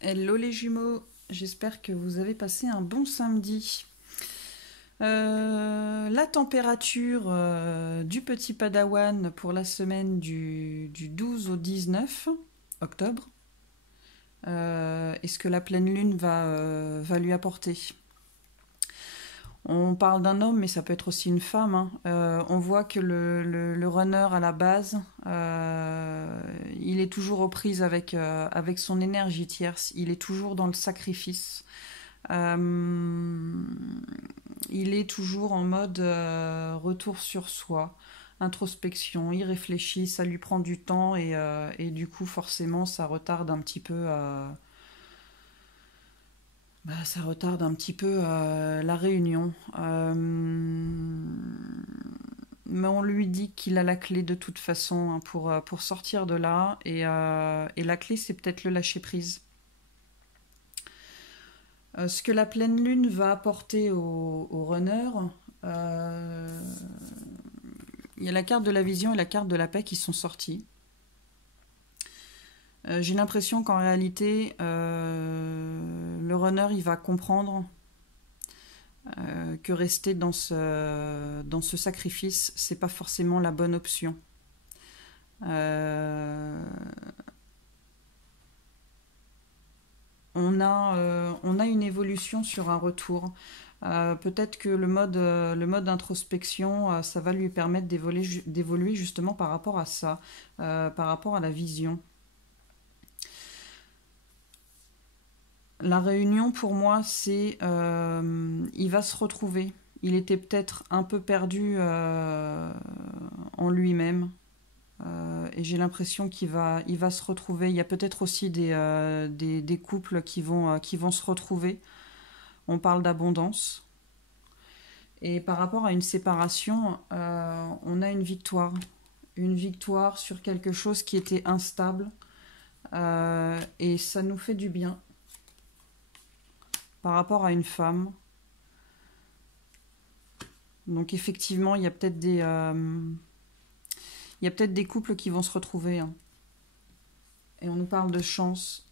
Hello les jumeaux, j'espère que vous avez passé un bon samedi. La température du petit Padawan pour la semaine du 12 au 19 octobre, est-ce que la pleine lune va lui apporter? On parle d'un homme, mais ça peut être aussi une femme, hein. On voit que le runner à la base, il est toujours aux prises avec son énergie tierce, il est toujours dans le sacrifice. Euh, il est toujours en mode retour sur soi, introspection, il réfléchit, ça lui prend du temps et du coup forcément ça retarde un petit peu la réunion. Mais on lui dit qu'il a la clé de toute façon, hein, pour sortir de là et la clé c'est peut-être le lâcher prise. Ce que la pleine lune va apporter au runner, euh, il y a la carte de la vision et la carte de la paix qui sont sorties. J'ai l'impression qu'en réalité, le runner, il va comprendre que rester dans ce sacrifice, c'est pas forcément la bonne option. Euh, on a une évolution sur un retour. Peut-être que le mode d'introspection, ça va lui permettre d'évoluer justement par rapport à ça, par rapport à la vision. La réunion, pour moi, il va se retrouver. Il était peut-être un peu perdu en lui-même. Et j'ai l'impression il va se retrouver. Il y a peut-être aussi des couples qui vont se retrouver. On parle d'abondance. Et par rapport à une séparation, on a une victoire. Une victoire sur quelque chose qui était instable. Et ça nous fait du bien. Par rapport à une femme. Donc effectivement, il y a peut-être des couples qui vont se retrouver, hein. Et on nous parle de chance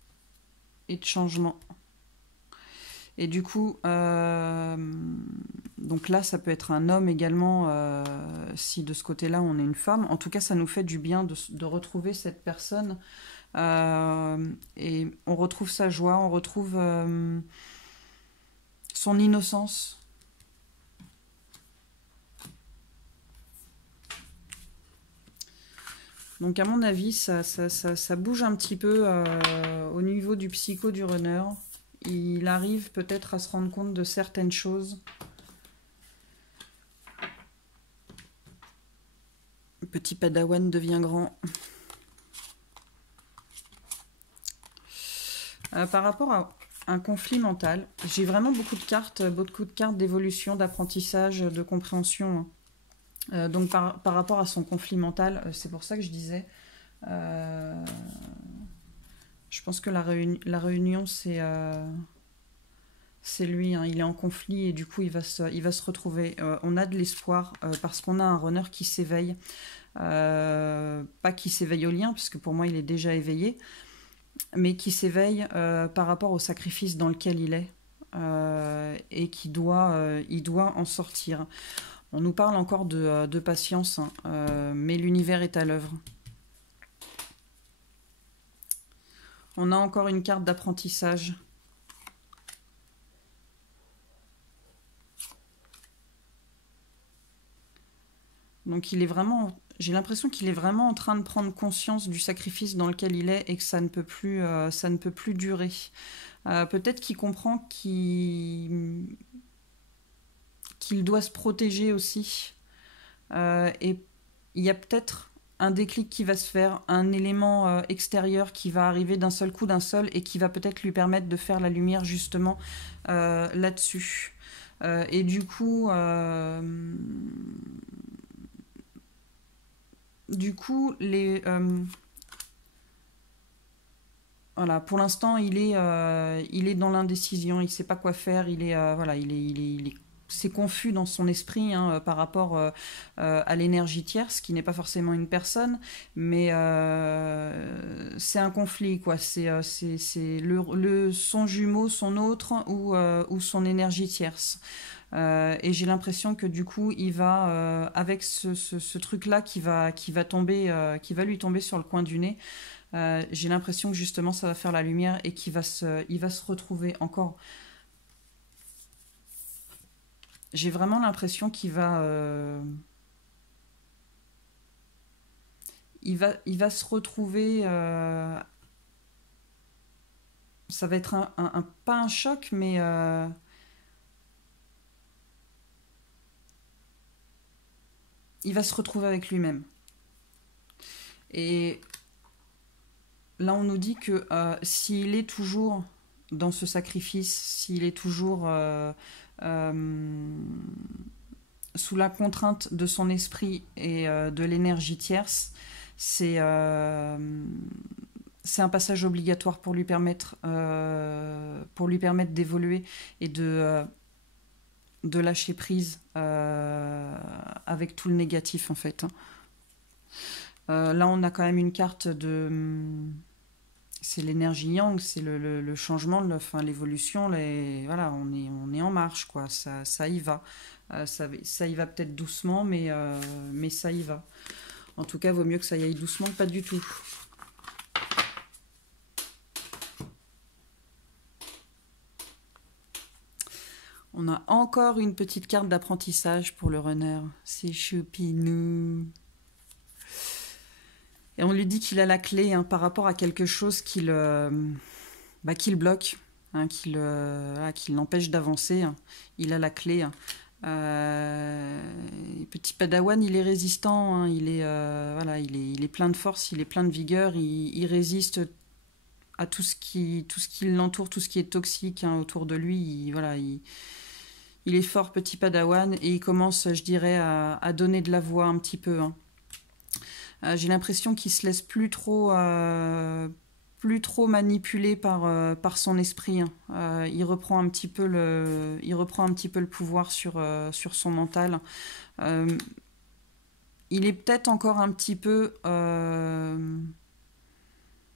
et de changement. Et du coup, donc là, ça peut être un homme également, si de ce côté-là, on est une femme. En tout cas, ça nous fait du bien de retrouver cette personne. Et on retrouve sa joie, on retrouve son innocence. Donc à mon avis, ça bouge un petit peu au niveau du psycho du runner. Il arrive peut-être à se rendre compte de certaines choses. Le petit padawan devient grand. Par rapport à un conflit mental, j'ai vraiment beaucoup de cartes d'évolution, d'apprentissage, de compréhension. Donc par rapport à son conflit mental, c'est pour ça que je disais, euh, je pense que la réunion, c'est lui, hein. Il est en conflit et du coup il va se retrouver. On a de l'espoir parce qu'on a un runner qui s'éveille. Pas qui s'éveille au lien, parce que pour moi il est déjà éveillé, mais qui s'éveille par rapport au sacrifice dans lequel il est et il doit en sortir. On nous parle encore de patience, hein, mais l'univers est à l'œuvre. On a encore une carte d'apprentissage. Donc j'ai l'impression qu'il est vraiment en train de prendre conscience du sacrifice dans lequel il est et que ça ne peut plus durer. Peut-être qu'il comprend qu'il doit se protéger aussi. Et il y a peut-être un déclic qui va se faire, un élément extérieur qui va arriver d'un seul coup, d'un seul, et qui va peut-être lui permettre de faire la lumière justement là-dessus. Et du coup, voilà, pour l'instant, il est dans l'indécision, il ne sait pas quoi faire, voilà, il est c'est confus dans son esprit hein, par rapport à l'énergie tierce, qui n'est pas forcément une personne, mais c'est un conflit, quoi. C'est son jumeau, son autre, ou son énergie tierce. Et j'ai l'impression que du coup, il va, avec ce truc-là qui va lui tomber sur le coin du nez, j'ai l'impression que justement ça va faire la lumière et il va se retrouver encore. J'ai vraiment l'impression il va se retrouver. Ça va être pas un choc, mais il va se retrouver avec lui-même. Et là, on nous dit que s'il est toujours dans ce sacrifice, s'il est toujours euh, sous la contrainte de son esprit et de l'énergie tierce, c'est c'est un passage obligatoire pour lui permettre d'évoluer et de lâcher prise avec tout le négatif en fait. Là, on a quand même une carte de. C'est l'énergie yang, c'est le changement, enfin, l'évolution. Voilà, on est en marche, quoi. Ça y va. Ça y va peut-être doucement, mais ça y va. En tout cas, vaut mieux que ça y aille doucement que pas du tout. On a encore une petite carte d'apprentissage pour le runner. C'est choupinou. Et on lui dit qu'il a la clé hein, par rapport à quelque chose qui le bloque, hein, qui l'empêche d'avancer. Hein. Il a la clé. Hein. Petit Padawan, il est résistant, hein, voilà, il est plein de force, il est plein de vigueur, il résiste à tout ce qui l'entoure, tout ce qui est toxique hein, autour de lui. Voilà, il est fort, petit Padawan, et il commence, je dirais, à donner de la voix un petit peu. Hein. J'ai l'impression qu'il se laisse plus trop manipuler par son esprit. Hein. Il reprend un petit peu le pouvoir sur son mental. Euh, il est peut-être encore un petit peu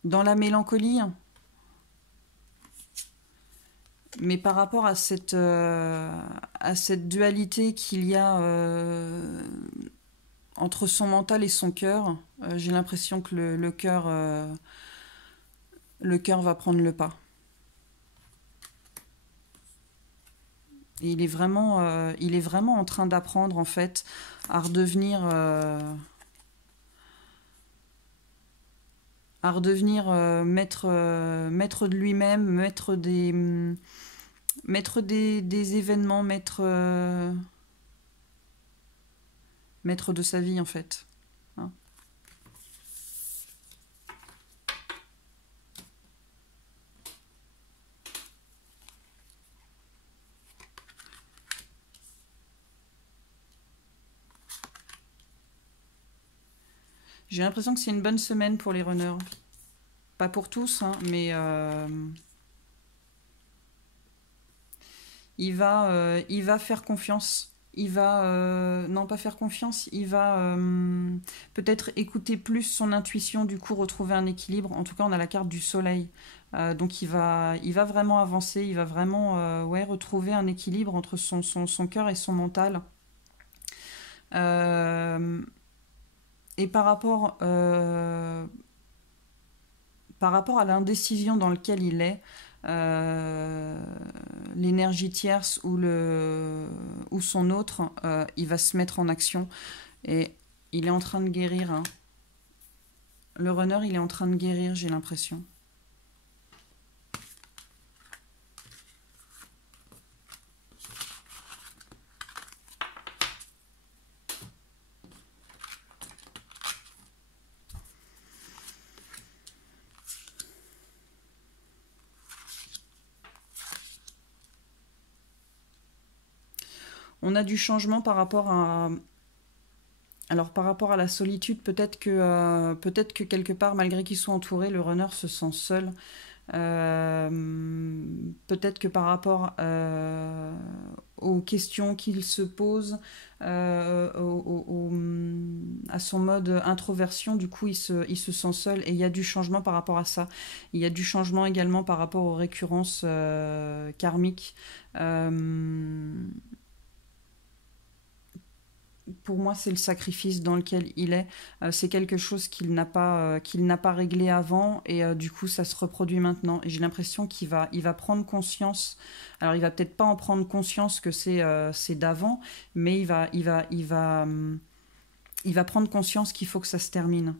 dans la mélancolie, hein. Mais par rapport à cette dualité qu'il y a entre son mental et son cœur, j'ai l'impression que le cœur va prendre le pas. Et il est vraiment en train d'apprendre en fait à redevenir maître de lui-même, maître des événements, maître de sa vie en fait. Hein. J'ai l'impression que c'est une bonne semaine pour les runners. Pas pour tous, hein, mais il va faire confiance. Non pas faire confiance, il va peut-être écouter plus son intuition, du coup retrouver un équilibre. En tout cas, on a la carte du soleil. Donc il va vraiment avancer, il va vraiment ouais, retrouver un équilibre entre son cœur et son mental. Euh, et par rapport à l'indécision dans laquelle il est, l'énergie tierce ou son autre, il va se mettre en action et il est en train de guérir. Hein. Le runner, il est en train de guérir, j'ai l'impression. On a du changement par rapport à. Alors par rapport à la solitude, peut-être que quelque part, malgré qu'il soit entouré, le runner se sent seul. Peut-être que par rapport aux questions qu'il se pose, à son mode introversion. Du coup, il se sent seul et il y a du changement par rapport à ça. Il y a du changement également par rapport aux récurrences karmiques. Pour moi, c'est le sacrifice dans lequel il est. C'est quelque chose qu'il n'a pas réglé avant et du coup, ça se reproduit maintenant. Et j'ai l'impression il va prendre conscience. Alors, il va peut-être pas en prendre conscience que c'est d'avant, mais il va prendre conscience qu'il faut que ça se termine.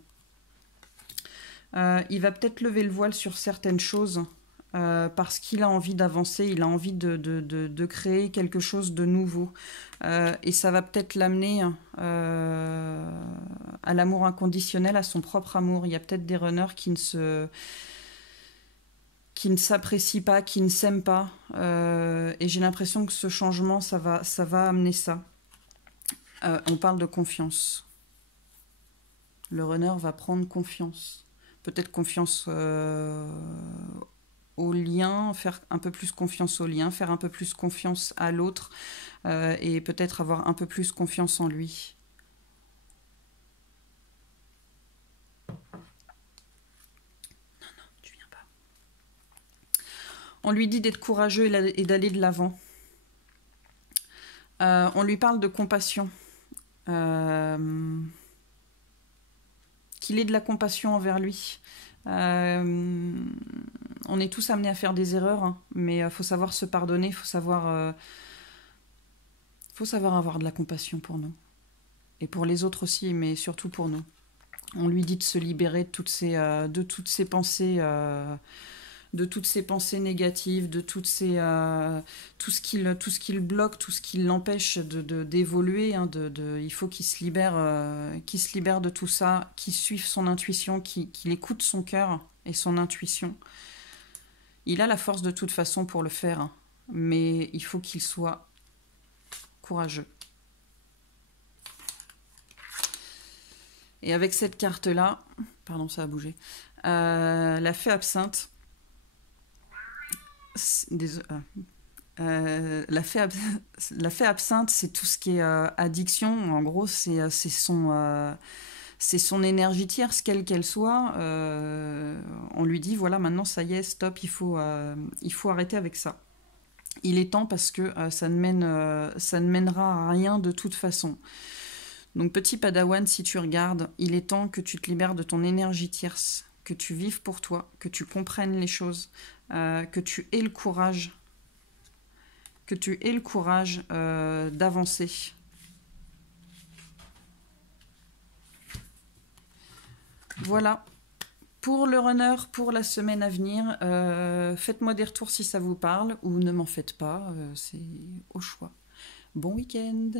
Il va peut-être lever le voile sur certaines choses. Parce qu'il a envie d'avancer, il a envie de créer quelque chose de nouveau. Et ça va peut-être l'amener à l'amour inconditionnel, à son propre amour. Il y a peut-être des runners qui ne s'apprécient pas, qui ne s'aiment pas. Et j'ai l'impression que ce changement, ça va amener ça. On parle de confiance. Le runner va prendre confiance. Peut-être confiance au lien, faire un peu plus confiance au lien, faire un peu plus confiance à l'autre et peut-être avoir un peu plus confiance en lui. Non, tu viens pas. On lui dit d'être courageux et d'aller de l'avant. On lui parle de compassion. Qu'il ait de la compassion envers lui. On est tous amenés à faire des erreurs, hein, mais il faut savoir se pardonner, il faut savoir avoir de la compassion pour nous. Et pour les autres aussi, mais surtout pour nous. On lui dit de se libérer de toutes ces pensées, négatives, de tout ce qui le bloque, tout ce qui l'empêche d'évoluer. Hein, il faut qu'il se libère de tout ça, qu'il suive son intuition, qu'il écoute son cœur et son intuition. Il a la force de toute façon pour le faire, hein, mais il faut qu'il soit courageux. Et avec cette carte-là, pardon, ça a bougé, la fée absinthe, la fée absinthe, c'est tout ce qui est addiction. En gros, c'est son énergie tierce, quelle qu'elle soit. On lui dit, voilà, maintenant, ça y est, stop, il faut arrêter avec ça. Il est temps parce que ça ne mènera à rien de toute façon. Donc petit padawan, si tu regardes, il est temps que tu te libères de ton énergie tierce, que tu vives pour toi, que tu comprennes les choses, que tu aies le courage, d'avancer. Voilà. Pour le runner, pour la semaine à venir, faites-moi des retours si ça vous parle ou ne m'en faites pas, c'est au choix. Bon week-end!